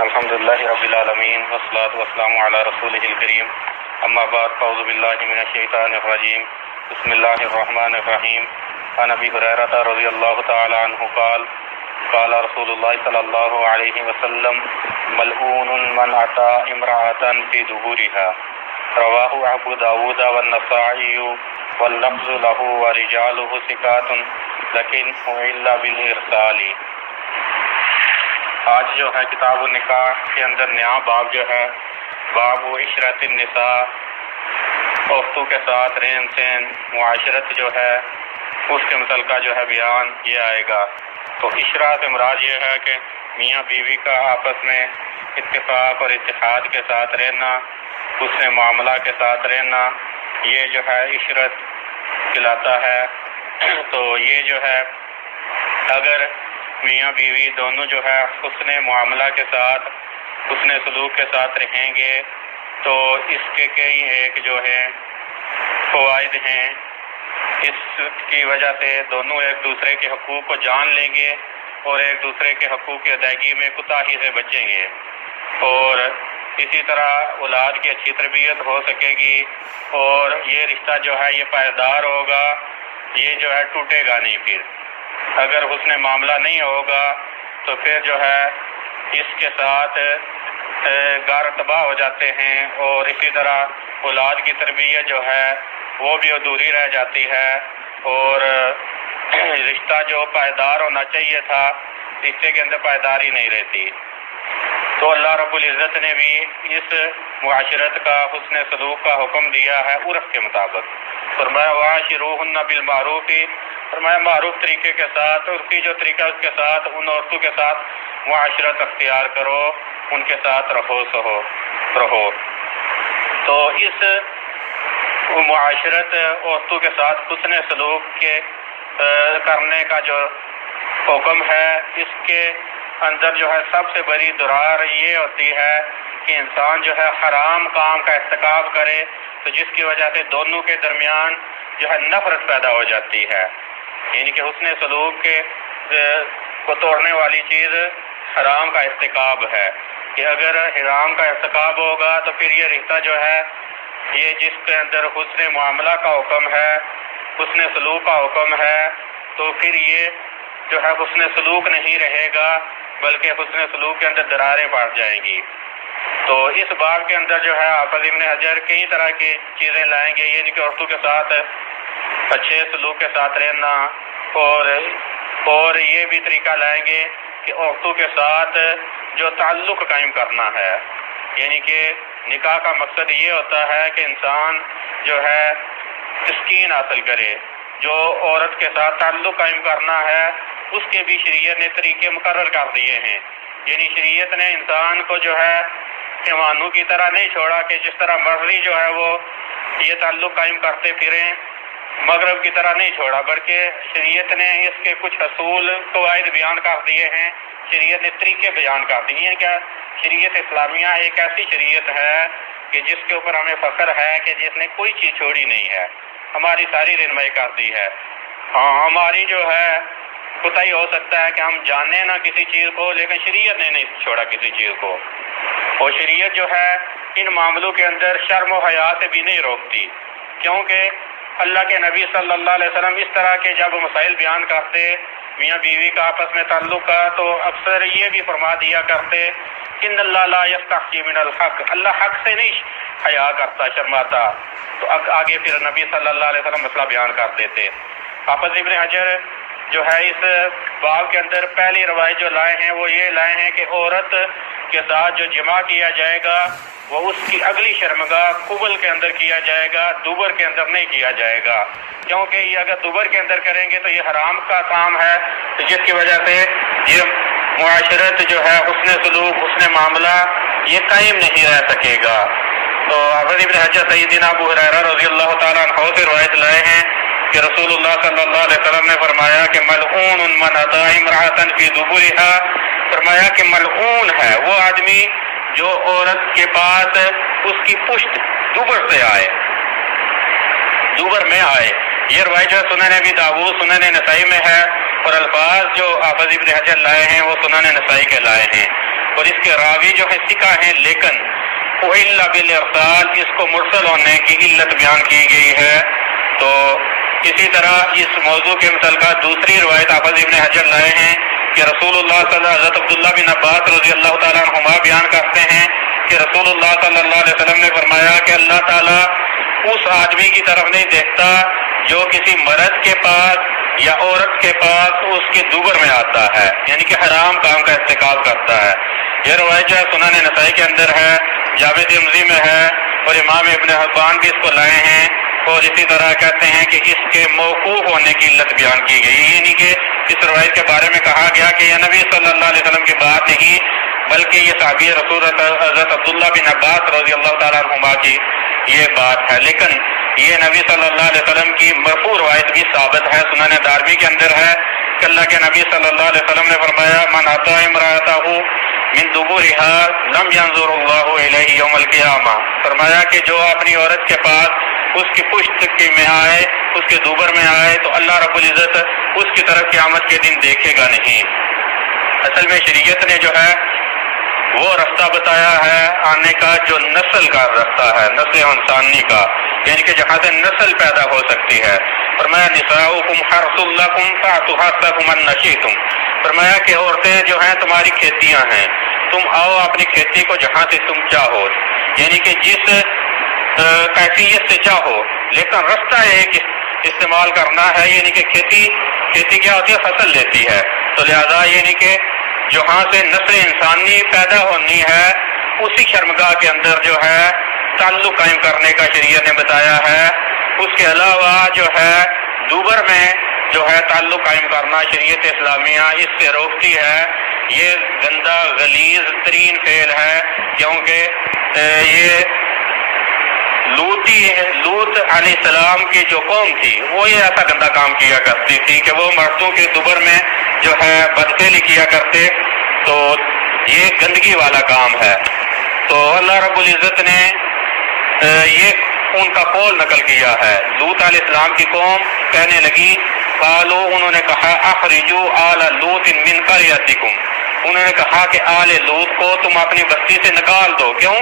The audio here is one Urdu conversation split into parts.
الحمد لله رب العالمين والصلاة والسلام على رسوله الكريم اما بعد فاعوذ بالله من الشيطان الرجيم بسم الله الرحمن الرحيم عن ابي هريرة رضي الله تعالى عنه قال قال رسول الله صلى الله عليه وسلم ملعون من اتى امرأة في دبورها رواه ابو داود والنسائي واللفظ له ورجاله ثقات لكن الا بالارسال۔ آج جو ہے کتاب النکاح کے اندر نیا باب جو ہے باب عشرت النساء، عورتوں کے ساتھ رہن سہن معاشرت جو ہے اس کے متعلقہ جو ہے بیان یہ آئے گا۔ تو عشرہ سے مراد یہ ہے کہ میاں بیوی کا آپس میں اتفاق اور اتحاد کے ساتھ رہنا، حسن معاملہ کے ساتھ رہنا، یہ جو ہے عشرت کہلاتا ہے۔ تو یہ جو ہے اگر میاں بیوی دونوں جو ہے حسن معاملہ کے ساتھ حسن سلوک کے ساتھ رہیں گے تو اس کے کئی ایک جو ہے فوائد ہیں۔ اس کی وجہ سے دونوں ایک دوسرے کے حقوق کو جان لیں گے اور ایک دوسرے کے حقوق کی ادائیگی میں کوتاہی سے بچیں گے، اور اسی طرح اولاد کی اچھی تربیت ہو سکے گی، اور یہ رشتہ جو ہے یہ پائیدار ہوگا، یہ جو ہے ٹوٹے گا نہیں۔ پھر اگر حسن معاملہ نہیں ہوگا تو پھر جو ہے اس کے ساتھ گھر تباہ ہو جاتے ہیں، اور اسی طرح اولاد کی تربیت جو ہے وہ بھی ادھوری رہ جاتی ہے، اور رشتہ جو پائیدار ہونا چاہیے تھا رشتے کے اندر پائیداری نہیں رہتی۔ تو اللہ رب العزت نے بھی اس معاشرت کا حسن سلوک کا حکم دیا ہے عرف کے مطابق۔ فرمایا وعاشروہن بالمعروف، فرمایا معروف طریقے کے ساتھ، عرفی جو طریقہ اس کے ساتھ ان عورتوں کے ساتھ معاشرت اختیار کرو، ان کے ساتھ رہو۔ تو اس معاشرت عورتوں کے ساتھ حسن سلوک کے کرنے کا جو حکم ہے، اس کے اندر جو ہے سب سے بڑی درار یہ ہوتی ہے کہ انسان جو ہے حرام کام کا ارتکاب کرے، تو جس کی وجہ سے دونوں کے درمیان جو ہے نفرت پیدا ہو جاتی ہے۔ یعنی کہ حسن سلوک کے کو توڑنے والی چیز حرام کا ارتکاب ہے، کہ اگر حرام کا ارتکاب ہوگا تو پھر یہ رشتہ جو ہے یہ جس کے اندر حسن معاملہ کا حکم ہے، حسن سلوک کا حکم ہے، تو پھر یہ جو ہے حسن سلوک نہیں رہے گا، بلکہ حسن سلوک کے اندر دراریں پڑ جائیں گی۔ تو اس باب کے اندر جو ہے حافظ ابن حجر کئی طرح کی چیزیں لائیں گے، یہ کہ عورتوں کے ساتھ اچھے سلوک کے ساتھ رہنا، اور یہ بھی طریقہ لائیں گے کہ عورتوں کے ساتھ جو تعلق قائم کرنا ہے، یعنی کہ نکاح کا مقصد یہ ہوتا ہے کہ انسان جو ہے تسکین حاصل کرے۔ جو عورت کے ساتھ تعلق قائم کرنا ہے اس کے بھی شریعت نے طریقے مقرر کر دیے ہیں۔ یعنی شریعت نے انسان کو جو ہے حیوانوں کی طرح نہیں چھوڑا کہ جس طرح مرضی جو ہے وہ یہ تعلق قائم کرتے پھریں، مغرب کی طرح نہیں چھوڑا، بلکہ شریعت نے اس کے کچھ اصول قواعد بیان کر دیے ہیں، شریعت نے طریقے بیان کر دیے ہیں۔ کیا شریعت اسلامیہ ایک ایسی شریعت ہے کہ جس کے اوپر ہمیں فخر ہے کہ جس نے کوئی چیز چھوڑی نہیں ہے، ہماری ساری رہنمائی کر دی ہے۔ ہاں ہماری جو ہے کوتاہی ہو سکتا ہے کہ ہم جانیں نہ کسی چیز کو، لیکن شریعت نے نہیں چھوڑا کسی چیز کو، اور شریعت جو ہے ان معاملوں کے اندر شرم و حیا سے بھی نہیں روکتی، کیونکہ اللہ کے نبی صلی اللہ علیہ وسلم اس طرح کے جب مسائل بیان کرتے میاں بیوی کا آپس میں تعلق کا، تو اکثر یہ بھی فرما دیا کرتے ان اللہ لا یستحی من الحق، اللہ حق سے نہیں حیا کرتا، شرماتا۔ تو آگے پھر نبی صلی اللہ علیہ وسلم مسئلہ بیان کر دیتے۔ حافظ ابن حجر جو ہے اس باب کے اندر پہلی روایت جو لائے ہیں وہ یہ لائے ہیں کہ عورت کے ساتھ جو جماع کیا جائے گا وہ اس کی اگلی شرمگاہ قبل کے اندر کیا جائے گا، دوبر کے اندر نہیں کیا جائے گا، کیونکہ یہ اگر دوبر کے اندر کریں گے تو یہ حرام کا کام ہے، تو جس کی وجہ سے یہ معاشرت جو ہے حسن سلوک حسن معاملہ یہ قائم نہیں رہ سکے گا۔ تو حافظ ابن حجر سیدنا ابو ہریرہ رضی اللہ تعالیٰ عنہ سے روایت لائے ہیں کہ رسول اللہ صلی اللہ علیہ وسلم نے فرمایا کہ ملعون من اتی امرأۃ فی دبرها، فرمایا کہ ملعون ہے وہ آدمی جو عورت کے پاس اس کی پشت دوبر سے آئے، دوبر میں آئے۔ یہ روایت جو سنن ابی داؤد سنن نسائی میں ہے، اور الفاظ جو حافظ ابن حجر لائے ہیں وہ سنن نسائی کے لائے ہیں۔ اور اس کے راوی جو ہے ثقہ ہیں، لیکن الا بالارسال، اس کو مرسل ہونے کی علت بیان کی گئی ہے۔ تو اسی طرح اس موضوع کے متعلقہ دوسری روایت حافظ ابن حجر لائے ہیں کہ رسول اللہ صلی اللہ حضرت عبداللہ بن عباس رضی اللہ تعالیٰ عنہما بیان کرتے ہیں کہ رسول اللہ صلی اللہ علیہ وسلم نے فرمایا کہ اللہ تعالیٰ اس آدمی کی طرف نہیں دیکھتا جو کسی مرد کے پاس یا عورت کے پاس اس کے دوبر میں آتا ہے، یعنی کہ حرام کام کا ارتکاب کرتا ہے۔ یہ روایت جو ہے سنن نسائی کے اندر ہے، جامع ترمذی میں ہے، اور امام ابن حبان بھی اس کو لائے ہیں، اور اسی طرح کہتے ہیں کہ اس کے موقوف ہونے کی علت بیان کی گئی، یعنی کہ اس روایت کے بارے میں کہا گیا کہ یہ نبی صلی اللہ علیہ وسلم کی بات نہیں بلکہ یہ صحابی رسول حضرت عبداللہ بن عباس رضی اللہ تعالیٰ عنہما کی یہ بات ہے، لیکن یہ نبی صلی اللہ علیہ وسلم کی مرفوع روایت بھی ثابت ہے، سنن دارمی کے اندر ہے کہ اللہ کے نبی صلی اللہ علیہ وسلم نے فرمایا من اتی امرأتہ من دبورها لم ينظر اللہ الیہ یوم القیامہ، فرمایا کہ جو اپنی عورت کے پاس اس کی پشت میں آئے، اس کے دوبر میں آئے، تو اللہ رب العزت اس کی طرف قیامت کے دن دیکھے گا نہیں۔ اصل میں شریعت نے جو ہے وہ رستہ بتایا ہے آنے کا جو نسل کا رستہ ہے، نسل انسانی کا، یعنی کہ جہاں سے نسل پیدا ہو سکتی ہے۔ فرمایا نساؤکم حرث لکم فأتوا حرثکم من شئتم، فرمایا کہ عورتیں جو ہیں تمہاری کھیتیاں ہیں، تم آؤ اپنی کھیتی کو جہاں سے تم چاہو، یعنی کہ جس کیفیت سے چاہو، لیکن رستہ ایک استعمال کرنا ہے، یعنی کہ کھیتی کیا ہوتی ہے؟ فصل دیتی ہے، تو لہذا یعنی کہ جہاں سے نسل انسانی پیدا ہونی ہے اسی شرمگاہ کے اندر جو ہے تعلق قائم کرنے کا شریعت نے بتایا ہے۔ اس کے علاوہ جو ہے دوبر میں جو ہے تعلق قائم کرنا شریعت اسلامیہ اس سے روکتی ہے۔ یہ گندا غلیظ ترین فعل ہے، کیونکہ یہ لوط علیہ السلام کی جو قوم تھی وہ یہ ایسا گندا کام کیا کرتی تھی کہ وہ مردوں کے دوبر میں جو ہے بدفعلی کیا کرتے، تو یہ گندگی والا کام ہے۔ تو اللہ رب العزت نے یہ ان کا قول نقل کیا ہے۔ لوط علیہ السلام کی قوم کہنے لگی، قالوا، انہوں نے کہا، اخرجوا آل لوط من قریتکم، انہوں نے کہا کہ آل لوط کو تم اپنی بستی سے نکال دو، کیوں؟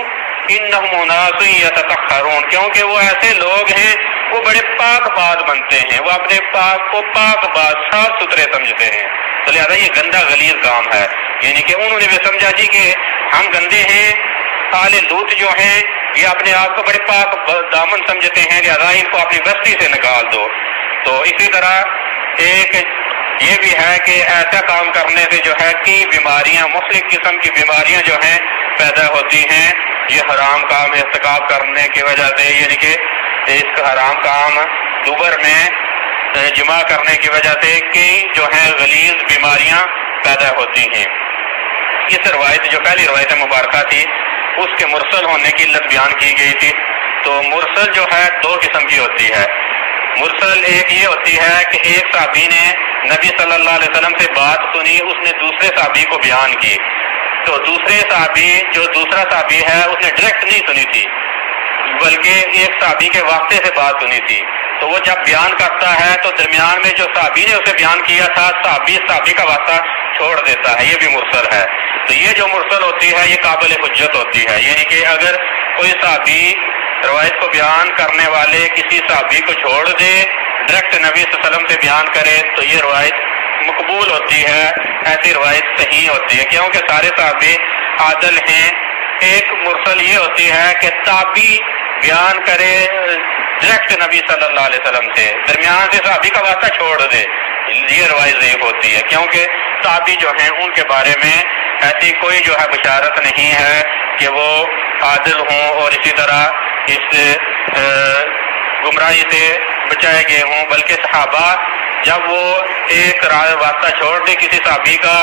انہم اناس یتطہرون، کیونکہ وہ ایسے لوگ ہیں وہ بڑے پاک باز بنتے ہیں، وہ اپنے پاک کو پاک باز صاف ستھرے سمجھتے ہیں، تو لہذا یہ گندا غلیظ کام ہے۔ یعنی کہ انہوں نے بھی سمجھا جی کہ ہم گندے ہیں، آل لوط جو ہیں یہ اپنے آپ کو بڑے پاک دامن سمجھتے ہیں، لہذا ان کو اپنی بستی سے نکال دو۔ تو اسی طرح ایک یہ بھی ہے کہ ایسا کام کرنے سے جو ہے کہ بیماریاں، مختلف قسم کی بیماریاں جو ہیں پیدا ہوتی ہیں، یہ حرام کام ارتکاب کرنے کی وجہ سے، یعنی کہ اس حرام کام دوبر میں جماع کرنے کی وجہ سے کئی جو ہیں غلیظ بیماریاں پیدا ہوتی ہیں۔ اس روایت جو پہلی روایت مبارکہ تھی اس کے مرسل ہونے کی علت بیان کی گئی تھی۔ تو مرسل جو ہے دو قسم کی ہوتی ہے۔ مرسل ایک یہ ہوتی ہے کہ ایک صحابی نے نبی صلی اللہ علیہ وسلم سے بات سنی، اس نے دوسرے صحابی کو بیان کی، تو دوسرے صحابی جو دوسرا صحابی ہے اس نے ڈائریکٹ نہیں سنی تھی بلکہ ایک صحابی کے واسطے سے بات سنی تھی، تو وہ جب بیان کرتا ہے تو درمیان میں جو صحابی نے اسے بیان کیا تھا صحابی کا واسطہ چھوڑ دیتا ہے، یہ بھی مرسل ہے۔ تو یہ جو مرسل ہوتی ہے یہ قابل حجت ہوتی ہے، یعنی کہ اگر کوئی صحابی روایت کو بیان کرنے والے کسی صحابی کو چھوڑ دے، ڈائریکٹ نبی صلی اللہ علیہ وسلم سے بیان کرے، تو یہ روایت مقبول ہوتی ہے، ایسی روایت صحیح ہوتی ہے، کیونکہ سارے صحابی عادل ہیں۔ ایک مرسل یہ ہوتی ہے کہ تابعی بیان کرے ڈائریکٹ نبی صلی اللہ علیہ وسلم سے، درمیان سے صحابی کا واسطہ چھوڑ دے، یہ روایت ضعیف ہوتی ہے، کیونکہ تابعی جو ہیں ان کے بارے میں ایسی کوئی جو ہے بشارت نہیں ہے کہ وہ عادل ہوں اور اسی طرح اس گمراہی سے بچائے گئے ہوں، بلکہ صحابہ جب وہ ایک واسطہ چھوڑ دے کسی صحابی کا،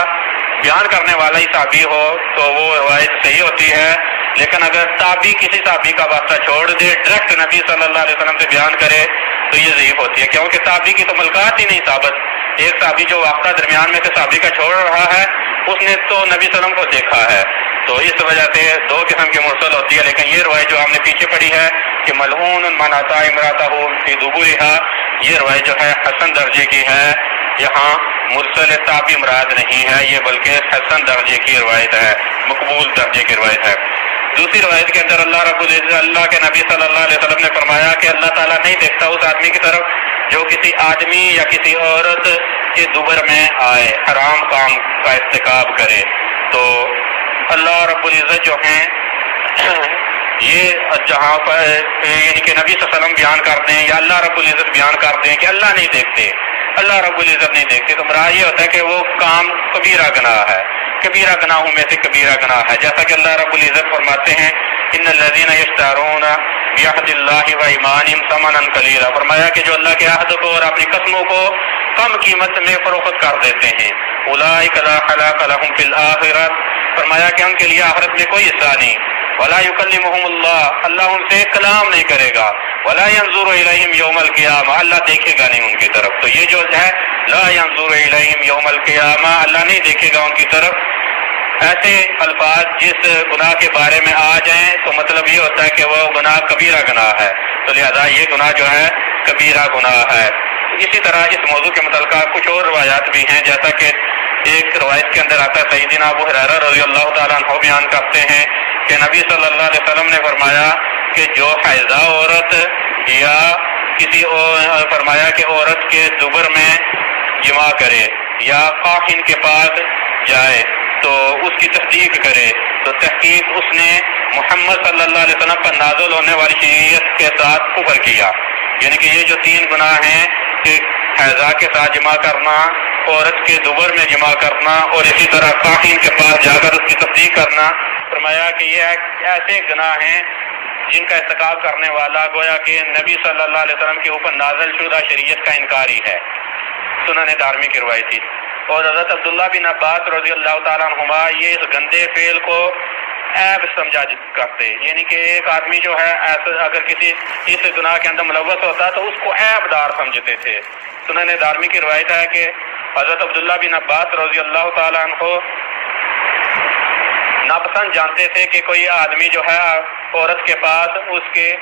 بیان کرنے والا ہی صحابی ہو تو وہ روایت صحیح ہوتی ہے، لیکن اگر تابعی کسی صحابی کا واسطہ چھوڑ دے ڈائریکٹ نبی صلی اللہ علیہ وسلم سے بیان کرے تو یہ ضعیف ہوتی ہے، کیونکہ تابعی کی تو ملکات ہی نہیں ثابت۔ ایک صحابی جو واسطہ درمیان میں سے صحابی کا چھوڑ رہا ہے اس نے تو نبی صلی اللہ علیہ وسلم کو دیکھا ہے، تو اس وجہ سے دو قسم کی مرسل ہوتی ہے۔ لیکن یہ روایت جو ہم نے پیچھے پڑھی ہے کہ ملعون من اتی امرأتہ فی دبورها، یہ روایت جو ہے حسن درجے کی ہے۔ یہاں مرسل صحابی مراد نہیں ہے، یہ بلکہ حسن درجے کی روایت ہے، مقبول درجے کی روایت ہے۔ دوسری روایت کے اندر اللہ رب العزت اللہ کے نبی صلی اللہ علیہ وسلم نے فرمایا کہ اللہ تعالیٰ نہیں دیکھتا اس آدمی کی طرف جو کسی آدمی یا کسی عورت کے دبر میں آئے، حرام کام کا ارتکاب کرے۔ تو اللہ رب العزت جو ہیں یہ جہاں پر یعنی کہ نبی صلی اللہ علیہ وسلم بیان کرتے ہیں یا اللہ رب العزت بیان کرتے ہیں کہ اللہ نہیں دیکھتے، اللہ رب العزت نہیں دیکھتے، تو مراد یہ ہوتا ہے کہ وہ کام کبیرہ گناہ ہے، کبیرہ گناہوں میں سے کبیرہ گناہ ہے، جیسا کہ اللہ رب العزت فرماتے ہیں ان الذین یشترون بعہد اللہ وایمانہم ثمنا قلیلا، فرمایا کہ جو اللہ کے عہد کو اور اپنی قسموں کو کم قیمت میں فروخت کر دیتے ہیں، اولئک لا خلاق لهم فی الآخرۃ، فرمایا کہ ان کے لیے آخرت میں کوئی حصہ نہیں، ولا یکلمہم اللہ، اللہ ان سے کلام نہیں کرے گا، ولا ينظر الیہم یوم القیامہ، اللہ دیکھے گا نہیں ان کی طرف۔ تو یہ جو ہے لا ينظر الیہم یوم القیامہ، اللہ نہیں دیکھے گا ان کی طرف، ایسے الفاظ جس گناہ کے بارے میں آ جائیں تو مطلب یہ ہوتا ہے کہ وہ گناہ کبیرہ گناہ ہے، تو لہذا یہ گناہ جو ہے کبیرہ گناہ ہے۔ اسی طرح اس موضوع کے متعلقہ کچھ اور روایات بھی ہیں، جیسا کہ ایک روایت کے اندر آتا ہے سیدنا ابو ہریرہ رضی اللہ تعالیٰ عنہ بیان کرتے ہیں کہ نبی صلی اللہ علیہ وسلم نے فرمایا کہ جو حائضہ عورت یا کسی فرمایا کہ عورت کے دبر میں جماع کرے یا قاہن کے پاس جائے تو اس کی تصدیق کرے، تو تحقیق اس نے محمد صلی اللہ علیہ وسلم پر نازل ہونے والی شریعت کے ساتھ کفر کیا۔ یعنی کہ یہ جو تین گناہ ہیں کہ حیضہ کے ساتھ جماع کرنا، عورت کے دبر میں جماع کرنا اور اسی طرح قاہن کے پاس جا کر اس کی تصدیق کرنا، فرمایا کہ یہ ایسے گناہ ہیں جن کا ارتکاب کرنے والا گویا کہ نبی صلی اللہ علیہ وسلم کے اوپر نازل شدہ شریعت کا انکاری ہے۔ سنن دارمی کی روایت تھی۔ اور حضرت عبداللہ بن عباس رضی اللہ تعالیٰ عنہما یہ اس گندے فعل کو عیب سمجھا کرتے، یعنی کہ ایک آدمی جو ہے اگر کسی اس گناہ کے اندر ملوث ہوتا تو اس کو عیب دار سمجھتے تھے۔ سنن دارمی کی روایت ہے کہ حضرت عبداللہ بن عباس رضی اللہ تعالیٰ عنہ ناپسند جانتے تھے کہ کوئی آدمی جو ہے عورت کے پاس اس کے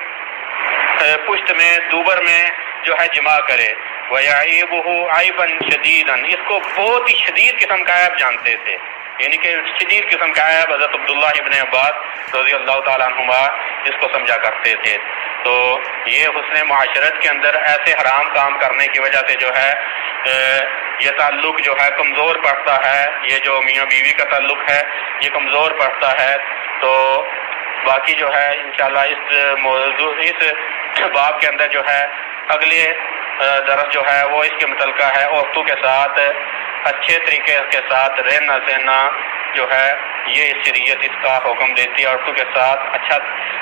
پشت میں دوبر میں جو ہے جماع کرے، وَيَعِيبُهُ عَيْبًا شَدِيدًا، اس کو بہت ہی شدید قسم کا عیب جانتے تھے، یعنی کہ شدید قسم کا عیب حضرت عبداللہ ابن عباس رضی اللہ تعالیٰ عنہما اس کو سمجھا کرتے تھے۔ تو یہ حسن معاشرت کے اندر ایسے حرام کام کرنے کی وجہ سے جو ہے یہ تعلق جو ہے کمزور پڑتا ہے، یہ جو میاں بیوی کا تعلق ہے یہ کمزور پڑتا ہے۔ تو باقی جو ہے انشاءاللہ اس موضوع اس باب کے اندر جو ہے اگلے درس جو ہے وہ اس کے متعلقہ ہے عورتوں کے ساتھ اچھے طریقے کے ساتھ رہنا سہنا جو ہے یہ شریعت اس کا حکم دیتی ہے، عورتوں کے ساتھ اچھا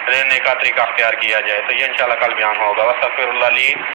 رہنے کا طریقہ اختیار کیا جائے۔ تو یہ انشاءاللہ کل بیان ہوگا۔ واستغفر اللہ لی